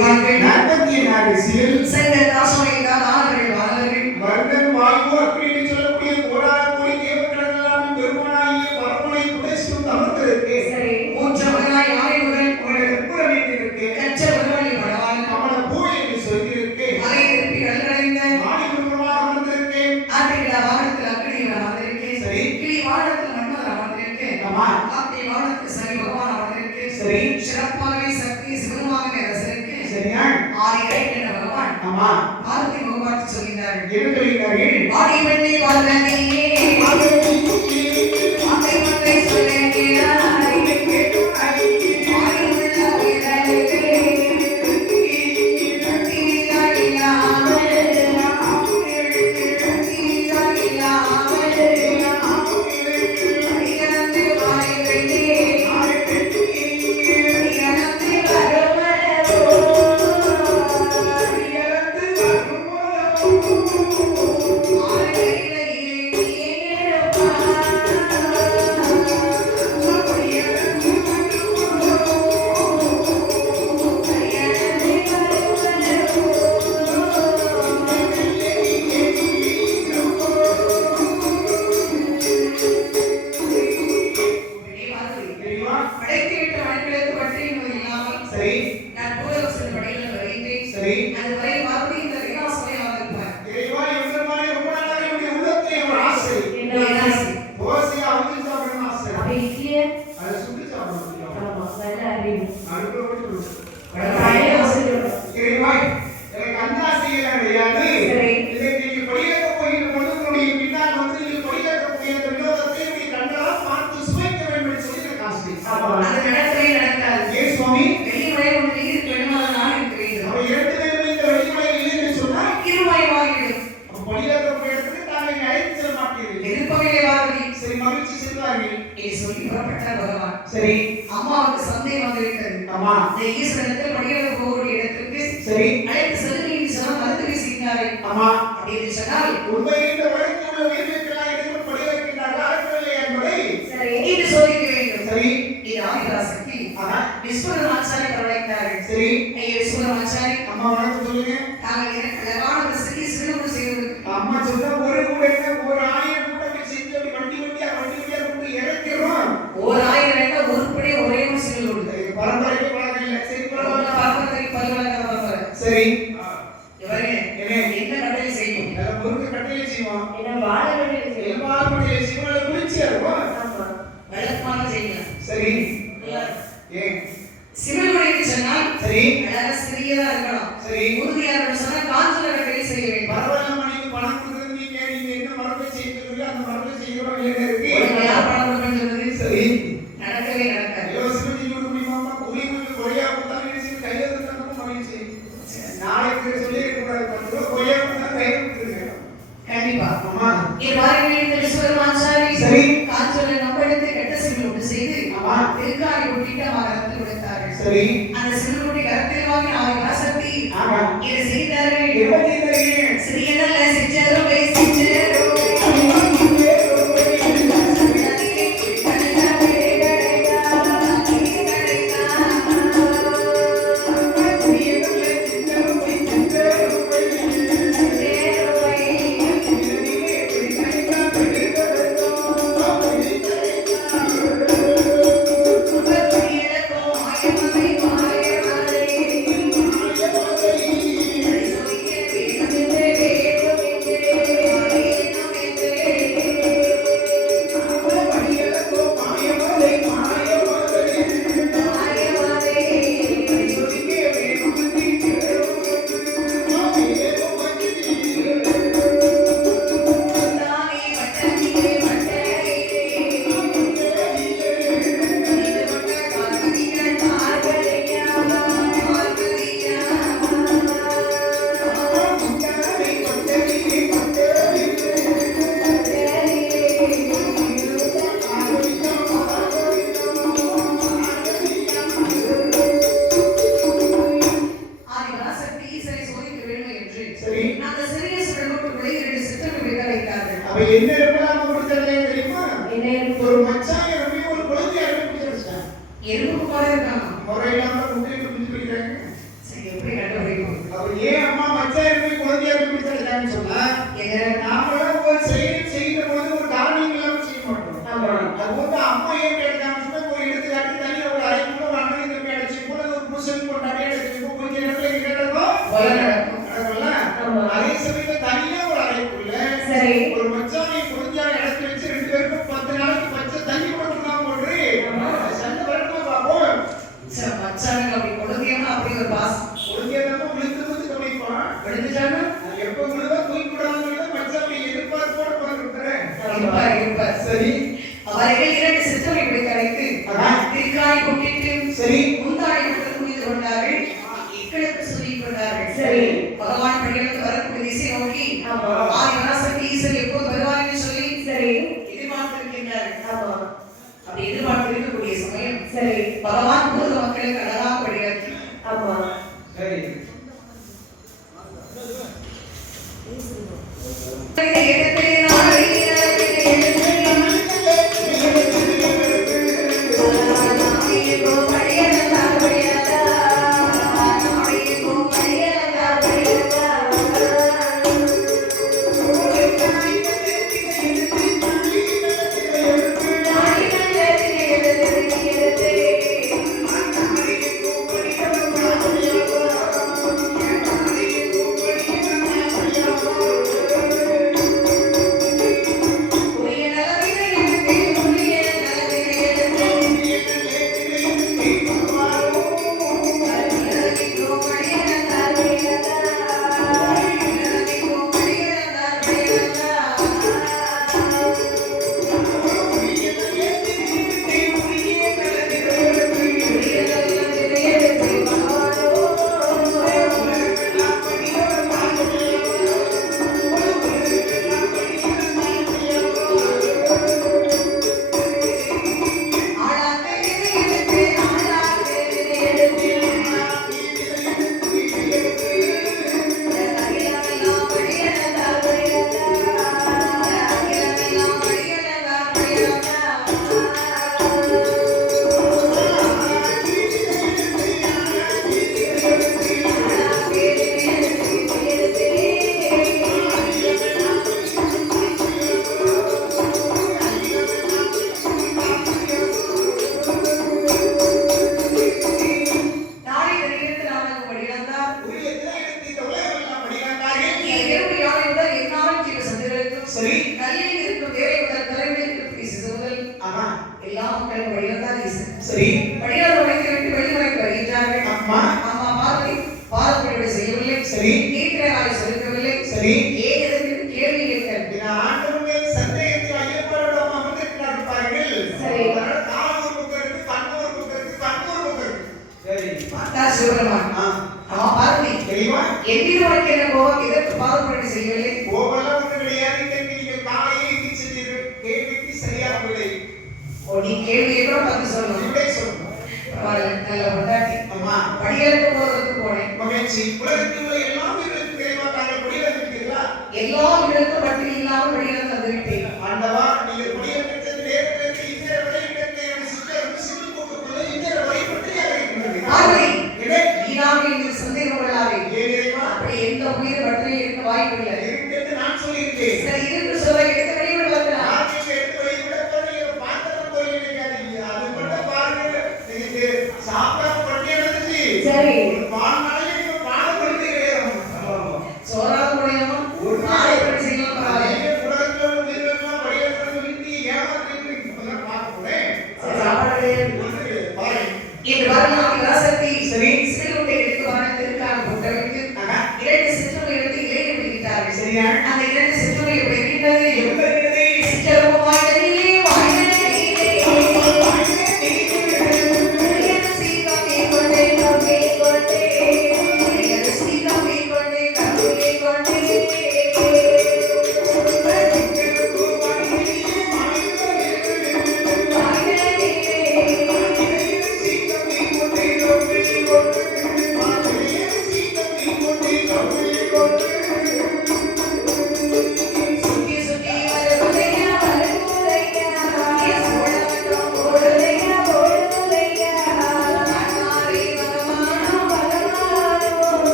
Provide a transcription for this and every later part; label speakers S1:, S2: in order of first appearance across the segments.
S1: நாற்பத்தி
S2: நான்கு நாற்பத்தி
S1: நான்கு
S2: சிவில் சங்க தாசனைதான் faith கூறினாரே
S1: அம்மா
S2: அப்படின்னு சொன்னால்
S3: உண்மையை
S2: என்று சொன்னால் காஞ்சிலரை கைது செய்ய
S1: பணம் கொடுத்து நீங்க நீங்க என்ன மரபை செய்கிறீர்கள் அந்த மரபை செய்கிறோம் இல்லை சமயம் தனியா
S3: சரி.
S1: ஒரு மச்சானை முடிஞ்சா இடத்துல வச்சு ரெண்டு பேருக்கும் பத்து தண்ணி கொடுக்கலாம்
S3: போன்று
S1: சண்டை வரட்டுமா பாப்போம்.
S2: சார் மச்சானுங்க அப்படி கொடுத்தியம்னா அப்படி ஒரு
S1: பாஸ் விழுந்து வந்து கவனிப்பான் விழுந்துச்சானா எப்ப முழுவதும் தூக்கி விடாதுன்னு மச்சான் எதிர்பார்ப்போட சரி.
S2: ఏదైతే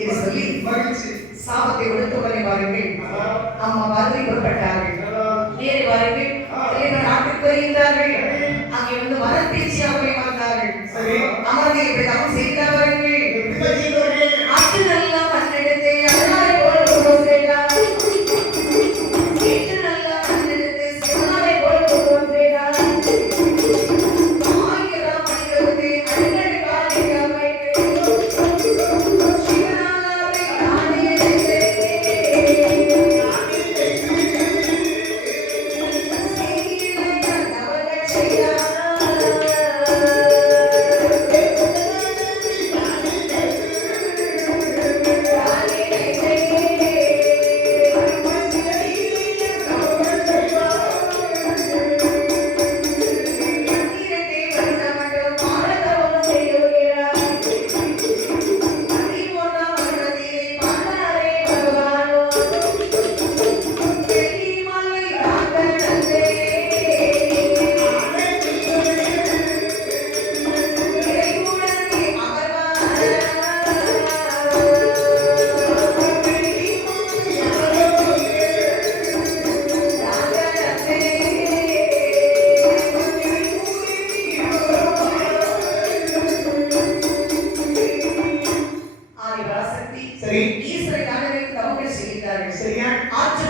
S2: என்று சொல்லி
S3: சாபத்தை
S2: ஒடுக்கவரை வாருங்கள். ஆமா மருந்தை புறப்பட்டார்கள். நேரே வாருங்கள். நாட்டுக்கு வருகின்றார்கள். அங்கே வந்து மரத்தேச்சியாக வந்தார்கள் அமர்ந்து இப்படி தவம் செய்கிறார்கள்.
S3: तीसरे गाने में
S1: कहो के सीधा है सरिया आज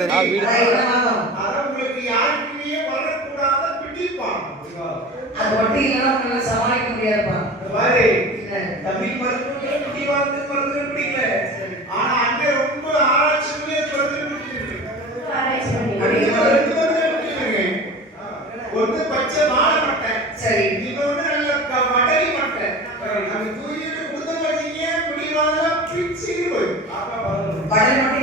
S1: அடுத்தது வீடு
S2: அது ஒட்டி இல்லைன்னா உங்களை சமாளிக்க
S3: முடியாது தமிழ் மருத்துவ பிடிக்கல ஆனா அங்கே ரொம்ப ஆராய்ச்சி ஒன்று பச்சை வாழை மட்டை
S2: சரி.
S3: இன்னொன்று நல்ல வடரி மட்டை. அந்த தூயிட்டு கொடுத்து
S2: பார்த்தீங்க பிடிவாதம் பிடிச்சிருவோம் மட்டை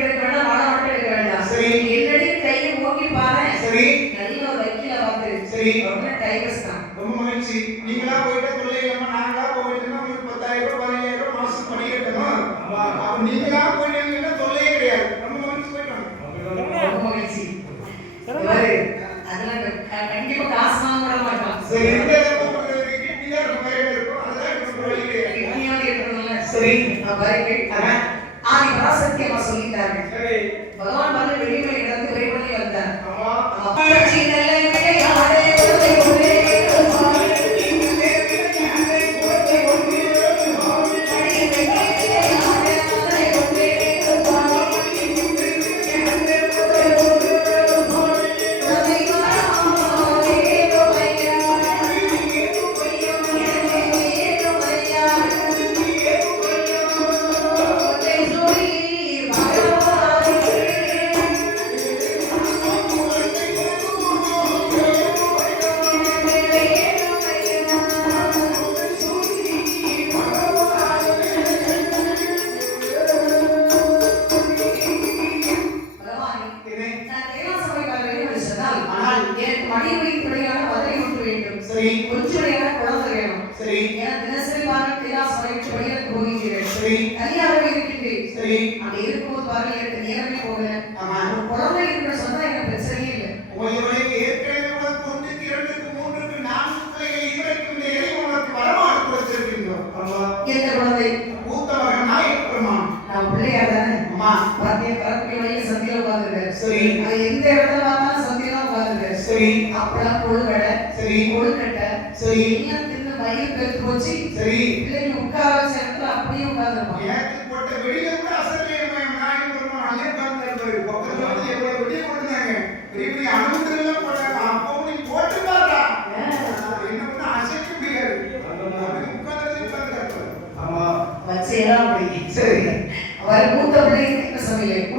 S3: சரி
S2: அப்படி இருக்கும்போது வரல எனக்கு
S3: நேரமே
S2: போகல. ஆமா அவன்
S3: குழந்தை இருக்கிற சொன்னா எனக்கு பிரச்சனையே இல்லை. உங்களுடைய ஏற்கனவே உங்களுக்கு
S2: ஒன்றுக்கு இரண்டுக்கு மூன்றுக்கு நான்கு பிள்ளைகள்
S3: இவருக்கு இந்த இறை உங்களுக்கு வரமாறு கொடுத்திருக்கின்றோம் எந்த குழந்தை? மூத்த
S2: மகன் நாயக்
S3: பெருமான்
S2: நான் பிள்ளையா தானே? அம்மா பத்திய
S3: பரப்பிய
S2: வழியில சந்தியில உட்காந்துருக்காரு சரி. இருப்பாங்க பாரு பக்கத்துல வந்து எவ்வளவு
S1: வெளியே போட்டுருந்தாங்க
S2: சரி
S1: அவர் மூத்த பிள்ளை சமையல்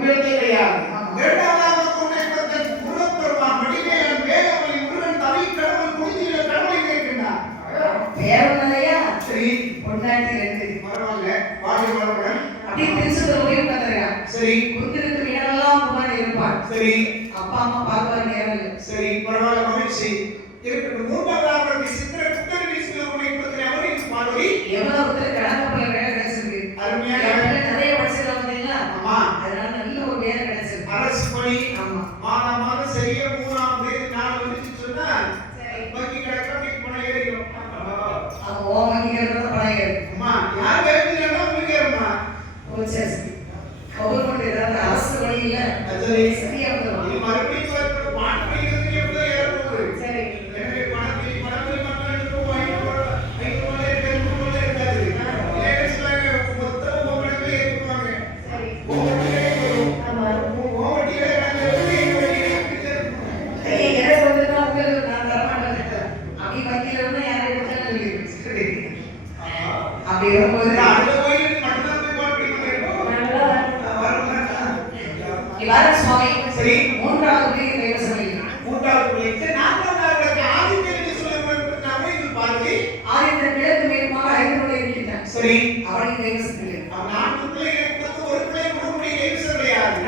S1: That's an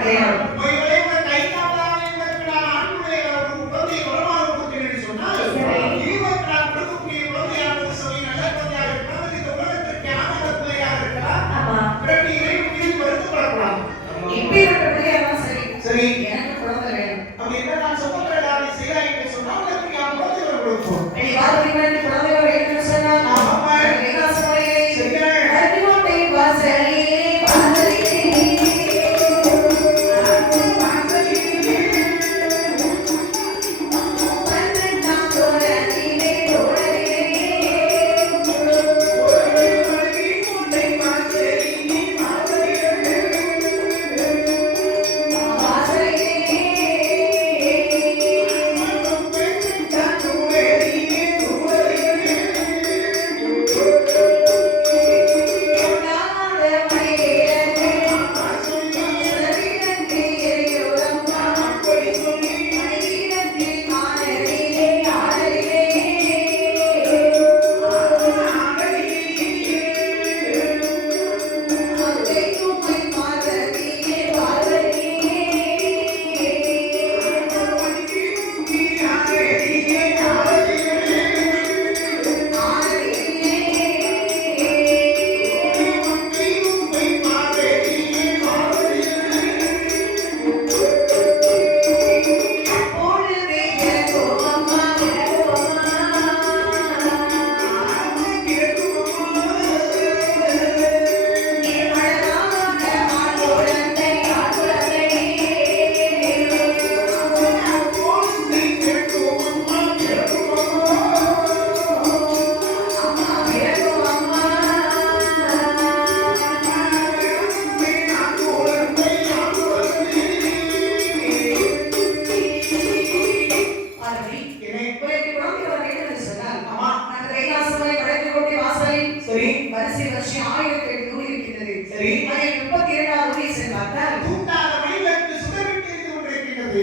S1: terra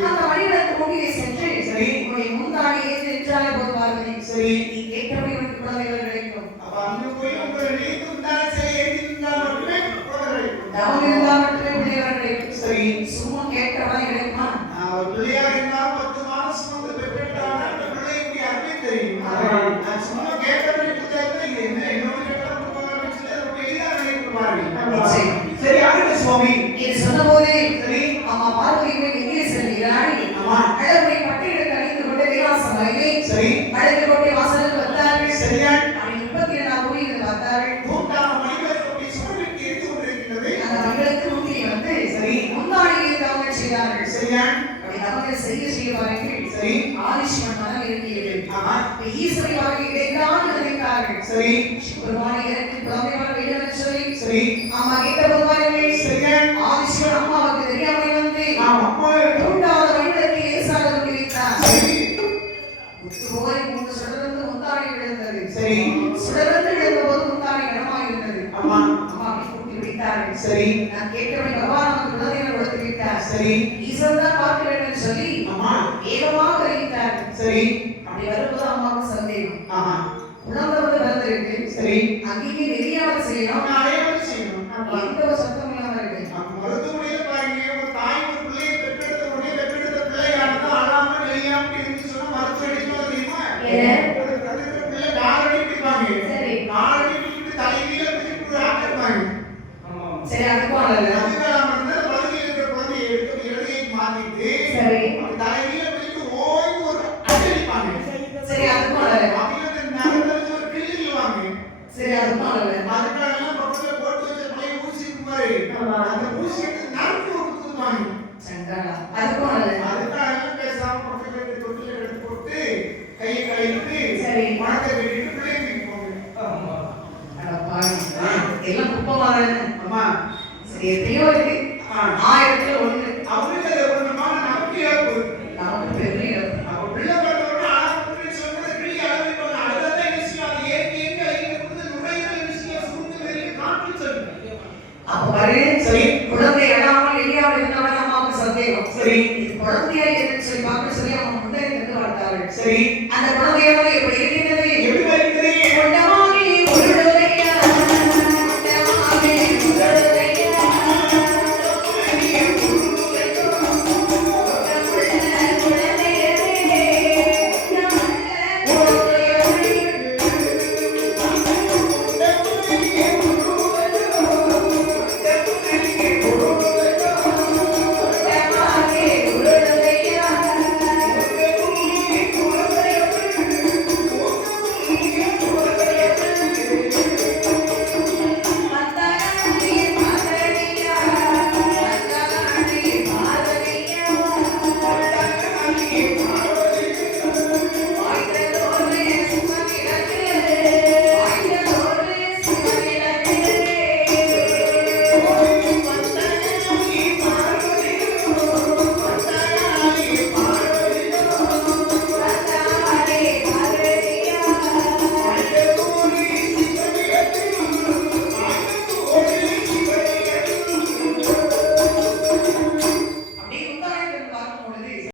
S2: அந்த
S4: மனிதனுக்கு
S1: முன்னே சென்று
S2: சரி.
S1: உன்னை முன்தானே நின்றாலே போதுமானது
S2: சரி. பாருங்கள்
S1: சரி. ஆமா.
S2: இடைந்தான் நினைத்தார்கள்
S1: சரி.
S2: பெருமானே எனக்கு வேண்டும் சொல்லி
S1: சரி.
S2: கேட்ட தெரியாமல் வந்து
S1: ஆமா அம்மா.
S2: தூண்டாத வழிகளுக்கு ஏசாக வைத்தார்
S1: சரி.
S2: முத்து போய் மூன்று சுடர்ந்து முந்தானை விழுந்தது.
S1: சரி.
S2: சுடர்ந்து விழுந்த போது முந்தானை இடமாக இருந்தது.
S1: ஆமா.
S2: அம்மா அப்படி கூட்டி வைத்தார்கள்
S1: சரி.
S2: நான் கேட்டபடி பகவான் நமக்கு குழந்தைகளை கொடுத்து விட்டார்.
S1: சரி.
S2: ஈஸ்வரன் தான் பார்க்க வேண்டும் என்று சொல்லி
S1: ஆமா
S2: வேகமாக அறிவித்தார்
S1: சரி.
S2: அப்படி வரும்போது அம்மாவுக்கு சந்தேகம்.
S1: ஆமா.
S2: குழந்தை வந்து பிறந்திருக்கு
S1: சரி.
S2: அங்கேயே
S1: அடையாளம் செய்யணும்.